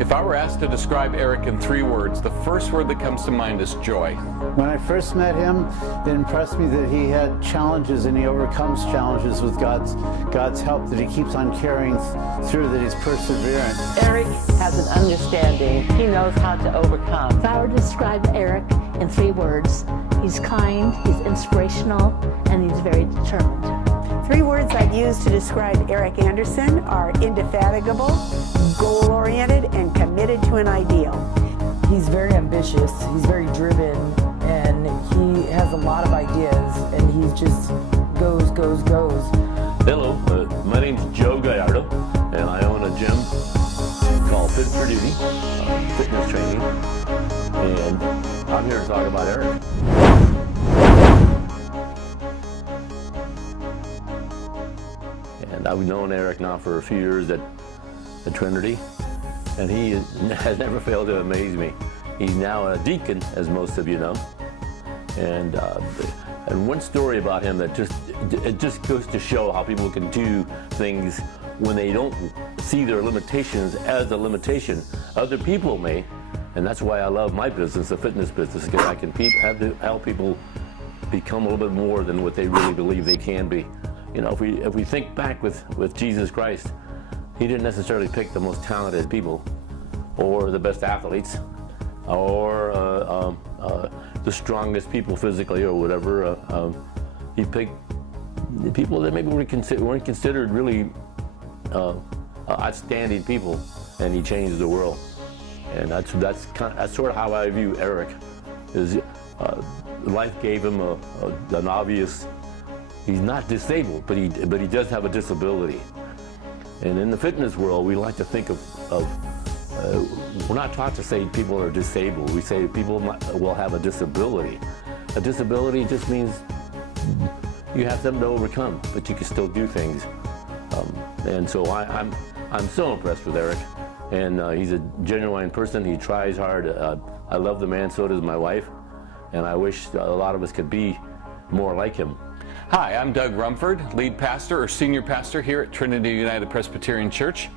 If I were asked to describe Eric in 3 words, the first word that comes to mind is joy. When I first met him, it impressed me that he had challenges and he overcomes challenges with God's help, that he keeps on carrying through, that he's perseverant. Eric has an understanding. He knows how to overcome. If I were to describe Eric in 3 words, he's kind, he's inspirational, and he's very determined. 3 words I'd use to describe Eric Anderson are indefatigable, goal-oriented, and committed to an ideal. He's very ambitious, he's very driven, and he has a lot of ideas, and he just goes. Hello, my name's Joe Gallardo, and I own a gym called Fit for Duty, fitness training, and I'm here to talk about Eric. And I've known Eric now for a few years at Trinity, and he has never failed to amaze me. He's now a deacon, as most of you know. And one story about him that just goes to show how people can do things when they don't see their limitations as a limitation. Other people may, and that's why I love my business, the fitness business, because I can help people become a little bit more than what they really believe they can be. You know, if we think back with Jesus Christ, he didn't necessarily pick the most talented people or the best athletes or the strongest people physically or whatever. He picked the people that maybe weren't considered really outstanding people, and he changed the world. And that's sort of how I view Eric. Life gave him an obvious. He's not disabled, but he does have a disability. And in the fitness world, we like to think we're not taught to say people are disabled. We say people will have a disability. A disability just means you have something to overcome, but you can still do things. And so I'm so impressed with Eric. And he's a genuine person. He tries hard. I love the man, so does my wife. And I wish a lot of us could be more like him. Hi, I'm Doug Rumford, lead pastor or senior pastor here at Trinity United Presbyterian Church.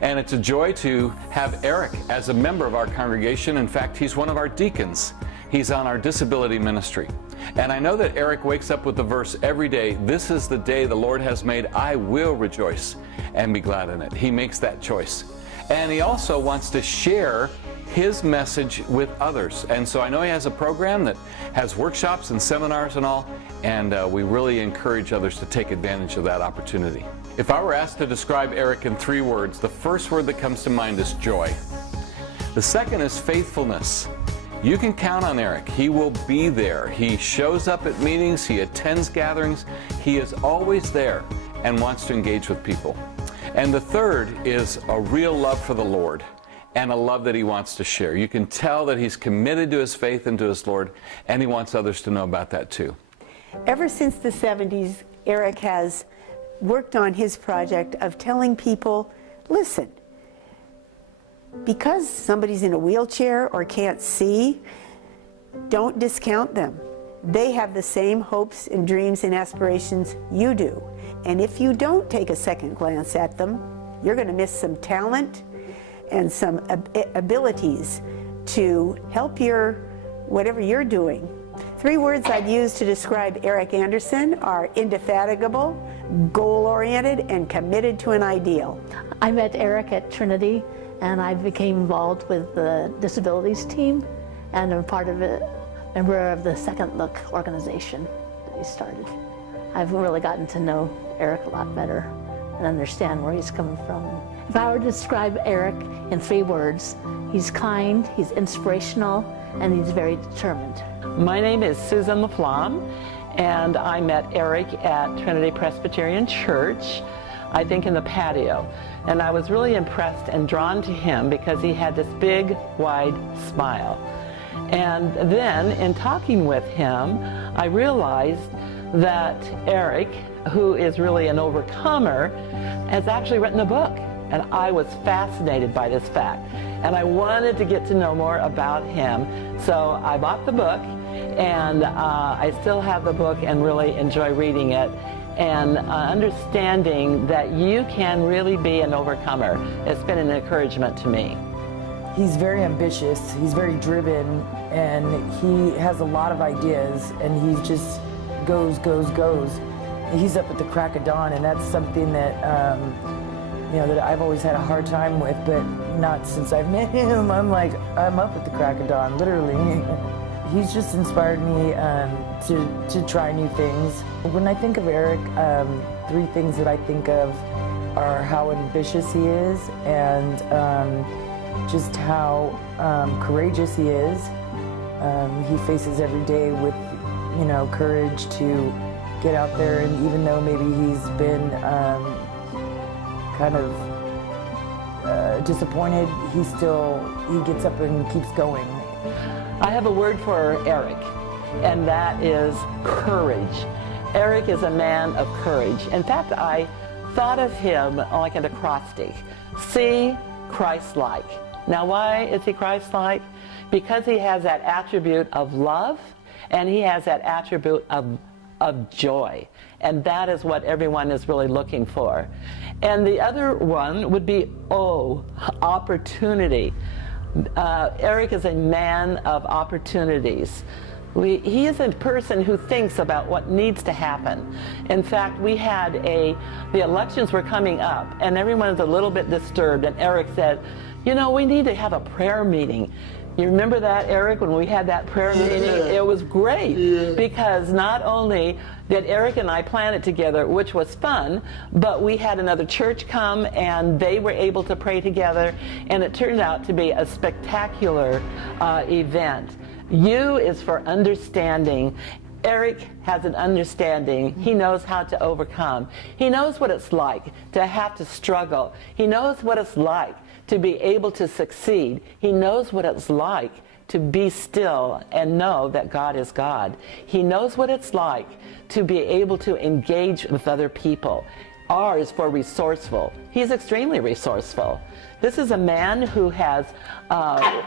And it's a joy to have Eric as a member of our congregation. In fact, he's one of our deacons. He's on our disability ministry. And I know that Eric wakes up with the verse every day, "This is the day the Lord has made. I will rejoice and be glad in it." He makes that choice. And he also wants to share his message with others. And so I know he has a program that has workshops and seminars and all, and we really encourage others to take advantage of that opportunity. If I were asked to describe Eric in 3 words, the first word that comes to mind is joy. The second is faithfulness. You can count on Eric. He will be there. He shows up at meetings, he attends gatherings, he is always there and wants to engage with people. And the third is a real love for the Lord, and a love that he wants to share. You can tell that he's committed to his faith and to his Lord, and he wants others to know about that too. Ever since the 70s, Eric has worked on his project of telling people, listen, because somebody's in a wheelchair or can't see, don't discount them. They have the same hopes and dreams and aspirations you do. And if you don't take a second glance at them, you're going to miss some talent and some abilities to help whatever you're doing. 3 words I'd use to describe Eric Anderson are indefatigable, goal-oriented, and committed to an ideal. I met Eric at Trinity, and I became involved with the disabilities team, and I'm part of a member of the Second Look organization that he started. I've really gotten to know Eric a lot better and understand where he's coming from. If I were to describe Eric in 3 words, he's kind, he's inspirational, and he's very determined. My name is Susan LaFlamme, and I met Eric at Trinity Presbyterian Church, I think in the patio. And I was really impressed and drawn to him because he had this big, wide smile. And then in talking with him, I realized that Eric, who is really an overcomer, has actually written a book. And I was fascinated by this fact. And I wanted to get to know more about him. So I bought the book, and I still have the book and really enjoy reading it. And understanding that you can really be an overcomer. It's been an encouragement to me. He's very ambitious, he's very driven, and he has a lot of ideas, and he just goes. He's up at the crack of dawn, and that's something that, that I've always had a hard time with, but not since I've met him. I'm up at the crack of dawn, literally. He's just inspired me to try new things. When I think of Eric, 3 things that I think of are how ambitious he is, and just how courageous he is. He faces every day with, courage to get out there, and even though maybe he's been kind of disappointed, he gets up and keeps going. I have a word for Eric, and that is courage. Eric is a man of courage. In fact, I thought of him like an acrostic. See, Christ-like. Now, why is he Christ-like? Because he has that attribute of love, and he has that attribute of joy. And that is what everyone is really looking for. And the other one would be, opportunity. Eric is a man of opportunities. He is a person who thinks about what needs to happen. In fact, we had the elections were coming up, and everyone was a little bit disturbed, and Eric said, we need to have a prayer meeting. You remember that, Eric, when we had that prayer meeting? It was great, because not only did Eric and I plan it together, which was fun, but we had another church come, and they were able to pray together, and it turned out to be a spectacular event. U is for understanding. Eric has an understanding. He knows how to overcome. He knows what it's like to have to struggle. He knows what it's like to be able to succeed. He knows what it's like to be still and know that God is God. He knows what it's like to be able to engage with other people. R is for resourceful. He's extremely resourceful. This is a man who has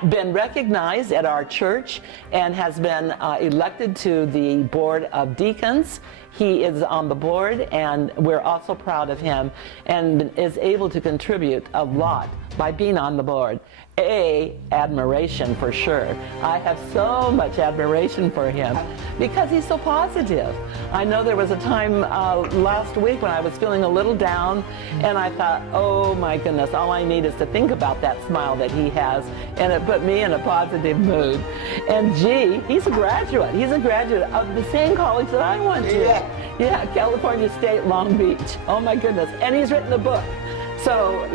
been recognized at our church and has been elected to the board of deacons. He is on the board, and we're also proud of him, and is able to contribute a lot by being on the board. A, admiration for sure. I have so much admiration for him because he's so positive. I know there was a time last week when I was feeling a little down, and I thought, oh my goodness, all I need is to think about that smile that he has, and it put me in a positive mood. And G, he's a graduate. He's a graduate of the same college that I went to. Yeah, California State, Long Beach. Oh my goodness. And he's written a book. So,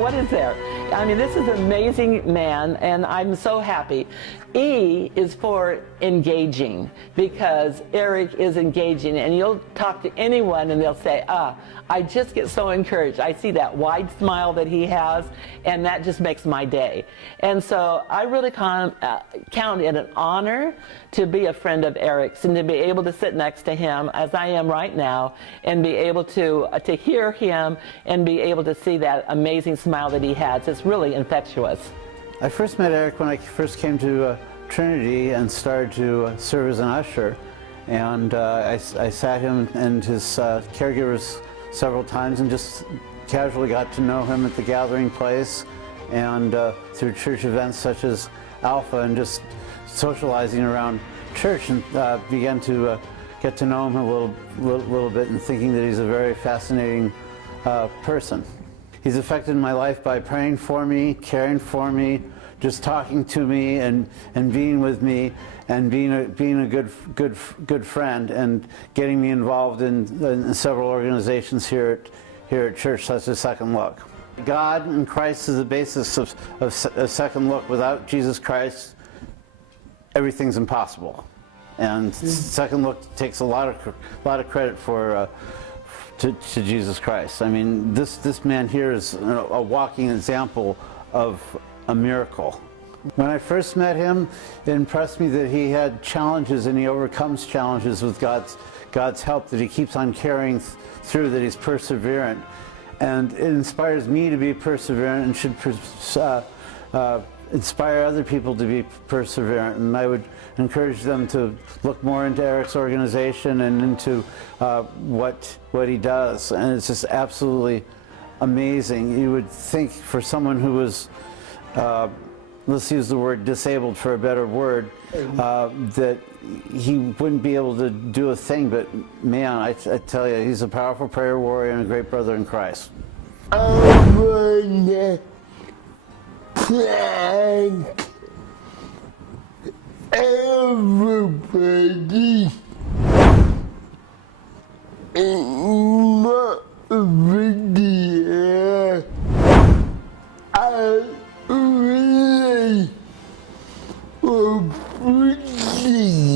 what is there? I mean, this is an amazing man, and I'm so happy. E is for engaging, because Eric is engaging, and you'll talk to anyone and they'll say, I just get so encouraged. I see that wide smile that he has, and that just makes my day. And so I really count it an honor to be a friend of Eric's, and to be able to sit next to him as I am right now, and be able to hear him and be able to see that amazing smile that he has. It's really infectious. I first met Eric when I first came to Trinity and started to serve as an usher, and I sat him and his caregivers several times and just casually got to know him at the gathering place, and through church events such as Alpha, and just socializing around church, and began to get to know him a little bit, and thinking that he's a very fascinating person. He's affected my life by praying for me, caring for me, just talking to me and being with me, and being a good friend, and getting me involved in several organizations here at church, such as Second Look. God and Christ is the basis of Second Look. Without Jesus Christ, everything's impossible. And Second Look takes a lot of credit to Jesus Christ. I mean, this man here is a walking example of a miracle. When I first met him, it impressed me that he had challenges, and he overcomes challenges with God's help, that he keeps on carrying through, that he's perseverant. And it inspires me to be perseverant, and should inspire other people to be perseverant. And I would encourage them to look more into Eric's organization and into what he does. And it's just absolutely amazing. You would think, for someone who was let's use the word disabled for a better word, that he wouldn't be able to do a thing. But man, I tell you, he's a powerful prayer warrior and a great brother in Christ. I want to thank everybody in my video. I really appreciate